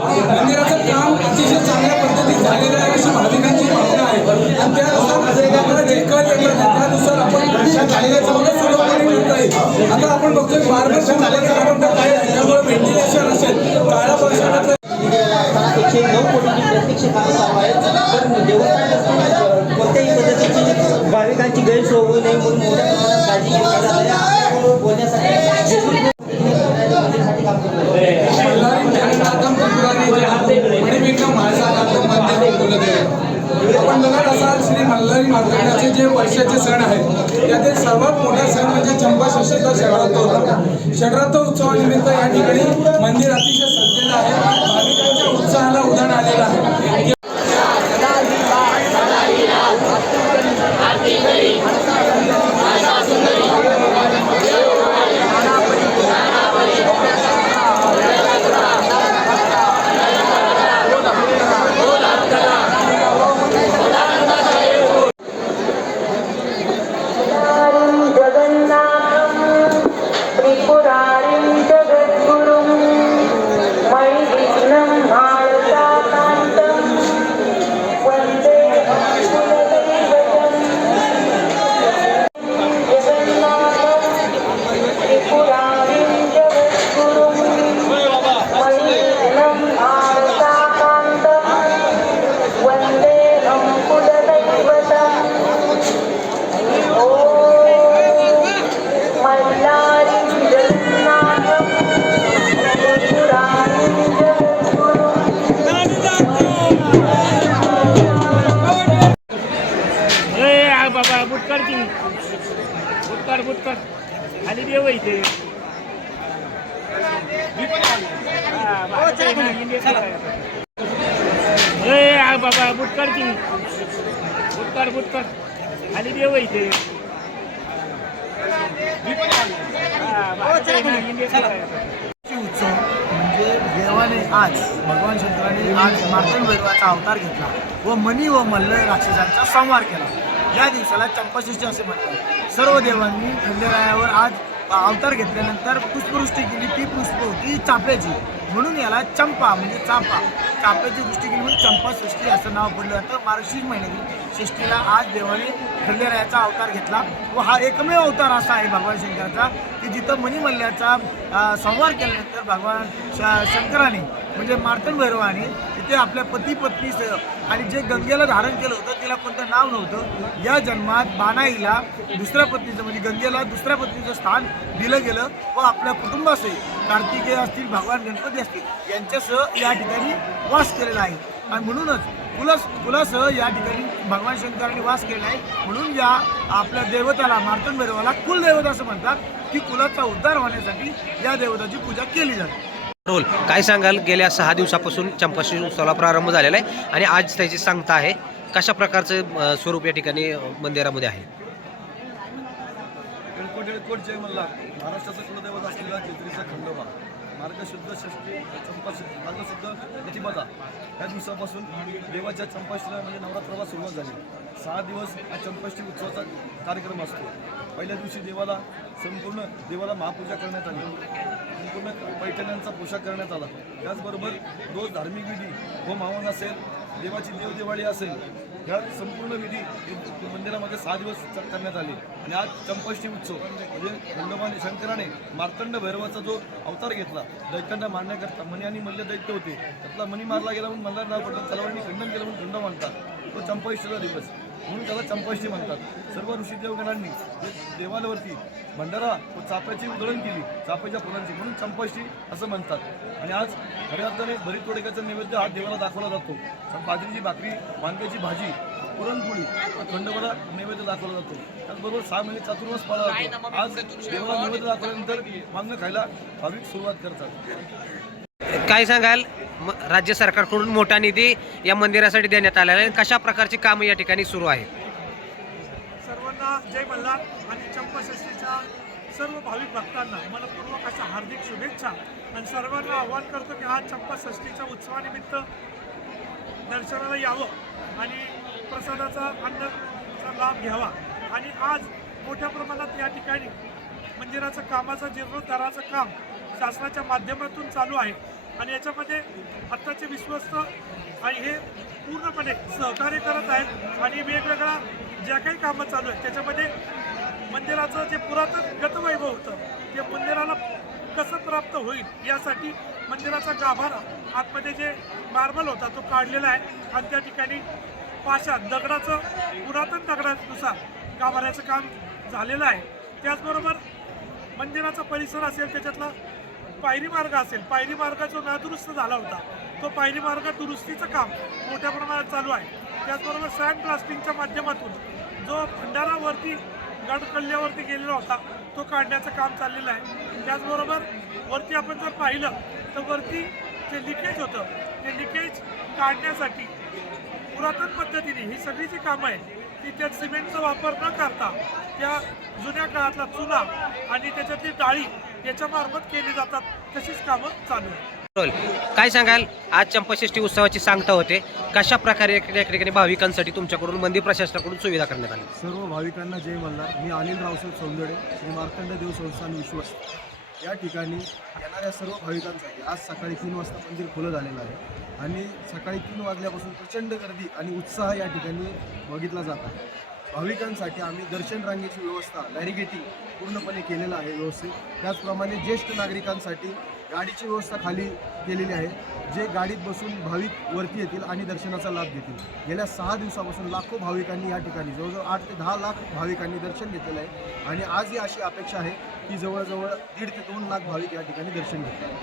मंदिराचं काम अतिशय चांगल्या पद्धतीत झालेलं आहे अशी भाविकांची भावना आहे. आणि त्यानुसार जे कल येतात त्यानुसार आपण झालेल्या वगैरे सुलभपणे करता येईल आता आपण बघतोय बारबर झाल्याचं जे सण आहेत त्यातील सर्वात मोठा सण म्हणजे चंपाषष्ठीचा षडरात्र उत्सव. षडरात्र उत्सवानिमित्त या ठिकाणी मंदिर अतिशय सजलेलं आहे. भाविकांच्या उत्साहाला उदाहरण आलेलं आहे. बुटकर बुटकर खाली देव इथे. बाबा, बुटकर की. बुटकर बुटकर खाली देव इथे. उत्सव म्हणजे देवाने आज भगवान शंकराने आज मार्तन भैरवाचा अवतार घेतला. व मनी व मल्ल राक्षसांचा संवार केला. या दिवसाला चंपाषष्ठी असे म्हणतात. सर्व देवांनी खंडेरायावर आज अवतार घेतल्यानंतर पुष्पवृष्टी केली. ती पुष्प होती चाफ्याची. म्हणून याला चंपा म्हणजे चाफा. चाफ्याची वृष्टी केली म्हणून चंपा षष्ठी असं नाव पडलं जातं मार्गशीर्ष महिन्यातील षष्टीला आज देवाने खंडेरायाचा अवतार घेतला व हा एकमेव अवतार असा आहे भगवान शंकराचा. जिथं मणिमल्ल्याचा मल्ल्याचा संवाद केल्यानंतर भगवान श शंकराने म्हणजे मार्तंड भैरवाने तिथे आपल्या पती पत्नीसह आणि जे गंगेला धारण केलं होतं तिला कोणतं नाव नव्हतं या जन्मात बानाईला दुसऱ्या पत्नीचं म्हणजे गंगेला दुसऱ्या पत्नीचं स्थान दिलं गेलं व आपल्या कुटुंबासही कार्तिकेय असतील भगवान गणपती असतील यांच्यासह या ठिकाणी वास केलेला आहे. आणि म्हणूनच कुलास कुलासह या ठिकाणी भगवान शंकरांनी वास केला आहे म्हणून या आपल्या देवताला मार्तंड भैरवाला कुलदैवत असं म्हणतात की कुलाचा उद्धार होण्यासाठी या देवताची पूजा केली जाते. रोल काय सांगाल? गेल्या सहा दिवसापासून चंपाषष्ठी उत्सवाला प्रारंभ झालेला आहे आणि आज त्याची सांगता आहे कशा प्रकारचं स्वरूप या ठिकाणी मंदिरामध्ये आहे? महाराष्ट्राचं कुलदैवत असलेला खंडोबा. मार्गशुद्ध षष्टी चंपाशुद्ध मार्गशुद्ध प्रतिपदा या दिवसापासून देवाच्या चंपाष्टीला म्हणजे नवरात्राला सुरुवात झाली. सहा दिवस हा चंपाष्टी उत्सवाचा कार्यक्रम असतो. पहिल्या दिवशी देवाला संपूर्ण देवाला महापूजा करण्यात आली. संपूर्ण पैठण्यांचा पोशाख करण्यात आला. त्याचबरोबर रोज धार्मिक विधी होम हवन असेल देवाची देवदिवाळी असेल ह्या संपूर्ण विधी मंदिरामध्ये सहा दिवस करण्यात आले. आणि आज चंपष्टी उत्सव म्हणजे खंडोबाने शंकराने मार्तंड भैरवाचा जो अवतार घेतला दैत्यांना मारण्याकरता मणी आणि मल्ल दैत्य होते. त्यातला मणी मारला गेला म्हणून मल्ला नाव पडलं तलवारीने खंडन केलं म्हणून खंड मानतात. तो चंपाष्टीचा दिवस. म्हणून त्याला चंपाष्टी म्हणतात. सर्व ऋषी देवगणांनी देवालावरती देवालवरती भंडारा व चाफ्याची उधळण केली चाफ्याच्या फुलांची म्हणून चंपाष्टी असं म्हणतात. आणि आज खऱ्या अर्थाने भरीत तोडक्याचा नैवेद्य हा देवाला दाखवला जातो. बाजरीची भाकरी वांग्याची भाजी पुरणपोळी हा नैवेद्य दाखवला जातो. त्याचबरोबर सहा महिने चातुर्मास पाळला जातो. आज देवाला नैवेद्य दाखवल्यानंतर वांग खायला भाविक सुरुवात करतात. काय सांगाल? राज्य सरकारकडून मोठा निधी या मंदिरासाठी देण्यात आलेला आहे. कशा प्रकारची कामं या ठिकाणी सुरू आहे सर्वांना जय मल्हार आणि चंपाषष्ठीच्या सर्व भाविक भक्तांना मनपूर्वक अशा हार्दिक शुभेच्छा आणि सर्वांना आव्हान करतो की हा चंपाषष्ठीच्या उत्सवानिमित्त दर्शनाला यावं आणि प्रसादाचा अन्नचा लाभ घ्यावा. आणि आज मोठ्या प्रमाणात या ठिकाणी मंदिराचं कामाचं जीर्णोद्धाराचं काम शासनाच्या माध्यमातून चालू आहे. आणि याच्यामध्ये आत्ताचे विश्वस्त आणि हे पूर्णपणे सहकार्य करत आहेत. आणि वेगवेगळ्या ज्या काही कामं चालू आहेत त्याच्यामध्ये मंदिराचं जे पुरातन गतवैभव होतं ते मंदिराला कसं प्राप्त होईल यासाठी मंदिराचा गाभारा आतमध्ये जे मार्बल होता तो काढलेला आहे. आणि त्या ठिकाणी पाशात दगडाचं पुरातन दगडानुसार गाभाऱ्याचं काम झालेलं आहे. त्याचबरोबर मंदिराचा परिसर असेल त्याच्यातला पायरी मार्ग असेल पायरी मार्ग जो नादुरुस्त झाला होता तो पायरी मार्ग दुरुस्तीचं काम मोठ्या प्रमाणात चालू आहे. त्याचबरोबर सँड ब्लास्टिंगच्या माध्यमातून जो भंडारावरती गडकल्ल्यावरती गेलेला होता तो काढण्याचं काम चाललेलं आहे. त्याचबरोबर वरती आपण जर पाहिलं तर वरती जे लिकेज होतं ते लिकेज काढण्यासाठी पुरातन पद्धतीने ही सगळी जी कामं आहेत ती त्या सिमेंटचा वापर न करता त्या जुन्या काळातला चुना आणि त्याच्यातली डाळी याच्यामार्फत केली जातात. तशीच कामं चालू आहेत. रोल. काय सांगाल? आज चंपाषष्ठी उत्सवाची सांगता होते. कशा प्रकारे या ठिकाणी भाविकांसाठी तुमच्याकडून मंदिर प्रशासनाकडून सुविधा करण्यात आली? सर्व भाविकांना जय मल्हार. मी अनिल रावसाहेब सौंदडे श्री मार्तंड देव संस्थान विश्वस्त या ठिकाणी येणाऱ्या सर्व भाविकांसाठी आज सकाळी तीन वाजता मंदिर खुलं झालेलं आहे. आणि सकाळी तीन वाजल्यापासून प्रचंड गर्दी आणि उत्साह या ठिकाणी बघितला जात आहे. भाविकांसाठी आम्ही दर्शन रांगेची व्यवस्था बॅरिगेटिंग पूर्णपणे केलेलं आहे व्यवस्थित. त्याचप्रमाणे ज्येष्ठ नागरिकांसाठी गाडीची व्यवस्था खाली केलेली आहे जे गाडीत बसून भाविक वरती येतील आणि दर्शनाचा लाभ घेतील. गेल्या सहा दिवसापासून लाखो भाविकांनी या ठिकाणी जवळजवळ आठ ते दहा लाख भाविकांनी दर्शन घेतलेलं आहे. आणि आज ही अशी अपेक्षा आहे की जवळजवळ दीड ते दोन लाख भाविक या ठिकाणी दर्शन घेतील.